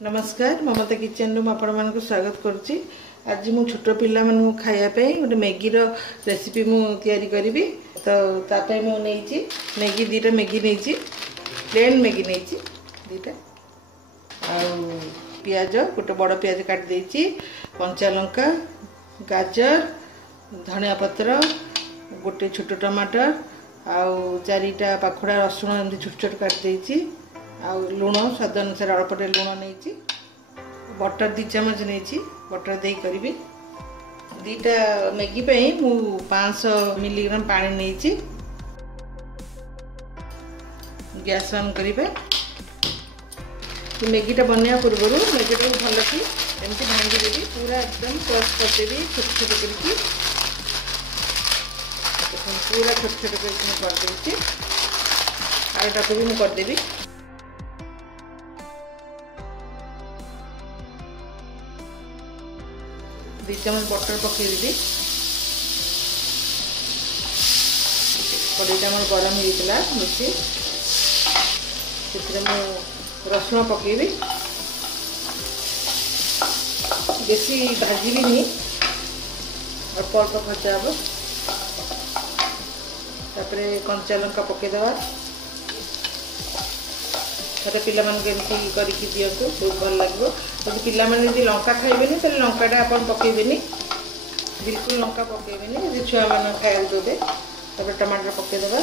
नमस्कार ममता किचन रू आपण स्वागत करुच्ची। आज मु छोट पिला मानू खायापे गोटे मैगी रेसिपी मु तैयारी करी। तो तापे मु नहीं मैगी दीटा मैगी नहीं प्लेन मैगी नहीं दीटा पियाज गोटे बड़ पियाज काट देची, कंचा लंका, गाजर, धनिया पत्र, गोटे छोट टमाटर आउ चारिटा पाखुड़ा रसुण एमती छोट छोट काट देची, आउ लुण स्वाद अनुसार अल्पटे लुण नहीं, बटर 2 चम्मच नहीं, बटर दे करी दीटा मैगी पे मु 500 मिलीग्राम पानी नहीं। Gas on करिबे। मैगीटा बनया पूर्व मैगीटा भल कि एमती भांगी देवी, पूरा एकदम क्रश करदेवी छोट छोट करके, पूरा छोट छोट करदे। आलूटा को भी मुझे करदेवी। 2 चम्मच बटर पकईदेवी। कड़ईटा मोर गरम होता मिसी से रसुण पकईबी। बेसी भाजी नहीं, अल्प अल्प खर्चा हम। तापर कंचा लंका पकईदे। थे पिला एमती करके दिंतु, बहुत भल लगे। यदि पिला यदि लंका खाइबेनि तो लंकाटा आप पकईबेनि, बिल्कुल लंका पकईबेनि। यदि छुआ मान खाया देवे तब टमाटर पकईदे।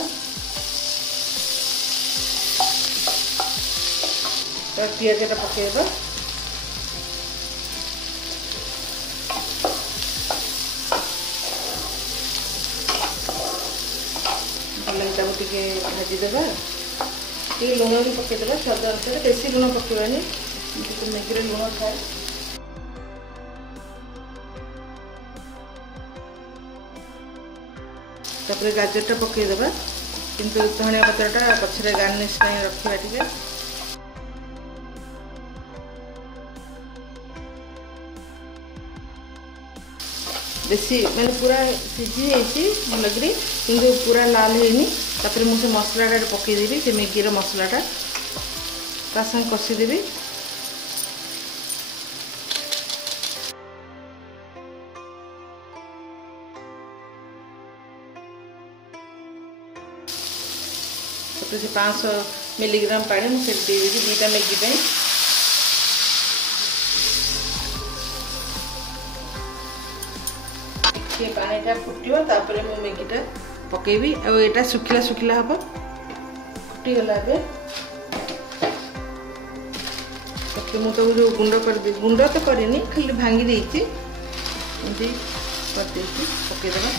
पियाजटा पकईदे। भल टे भाजीदे। ये लुण भी पकईदे स्वाद अनुसार, बेसी लुण पकईबानी मैगी लुण थाए। तापर गाजरटा पकईदे, किंतु धनिया पत्रटा पछरे गार्निश रखा टे। बेसी मैंने पूरा सीझी भलकरी, किंतु पूरा लाल होनी। तापर मुझे मसलाटा पकईदेवी, से मैगीर मसलाटा ता संग कषीदेवी। से 500 मिलीग्राम पानी मुझे देवी दीटा मैगी पे। ये पानीटा फुटिव तापर मु मैगीटा पकेबी। आटा सुखिला सुखिला हम फुटीगला। मुझे जो गुंड कर गुंड तो करनी, खाली भांगी देती पकईदे।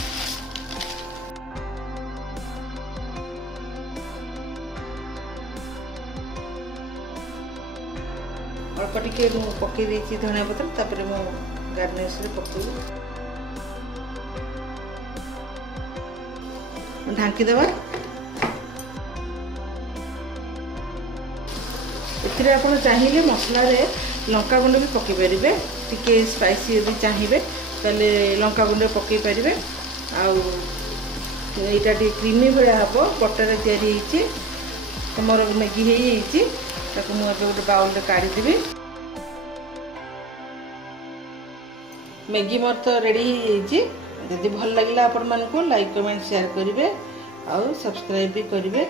अल्प टे पकई देती धनिया पत्र, तापर मु गार्निश पकईबी। ढांकीदे। एथिरे आपण चाहिए मसला रे लंका गुंड भी पकई पारे, टिके स्पाइसी यदि चाहिए ताले लंका गुंड पकई पारे। आईटा टे क्रीमी भाया हम, बटर तैयारी मोर मैगी मुझे गोटे बाउल काढ़ीदेवी। मैगी मोर तो रेडी होती। भल लगे आपण मानक लाइक कमेंट शेयर करेंगे, आउ सब्सक्राइब भी करेंगे।